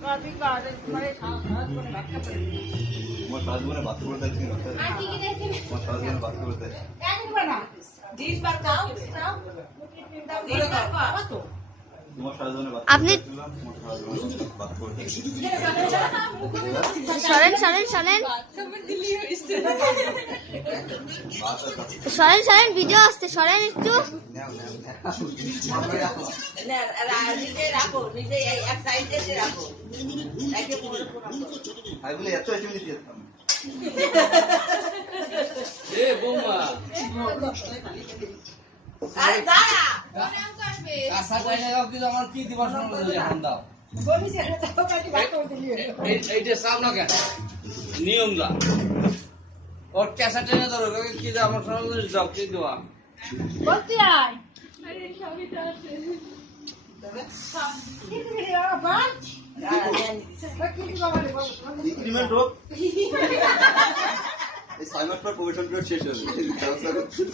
তোমার সারা জীবনে বাচ্চা করতে দেখছি না তোমার সারা জীবনে বাচ্চা করতে আপনি সরেন সরেন সরেন সরেন সরেন ভিডিও আসছে সরেন একটু আমার কি দিবস এখন দাও এইটা সামনে কেন নিয়ম দা ওর ক্যাসা টেনে ধরো কি দাও আমার সরঞ্জাম দাও কি দেওয়া বলতে আয় এই সাইমার পর প্রমোশন পিরিয়ড শেষ হবে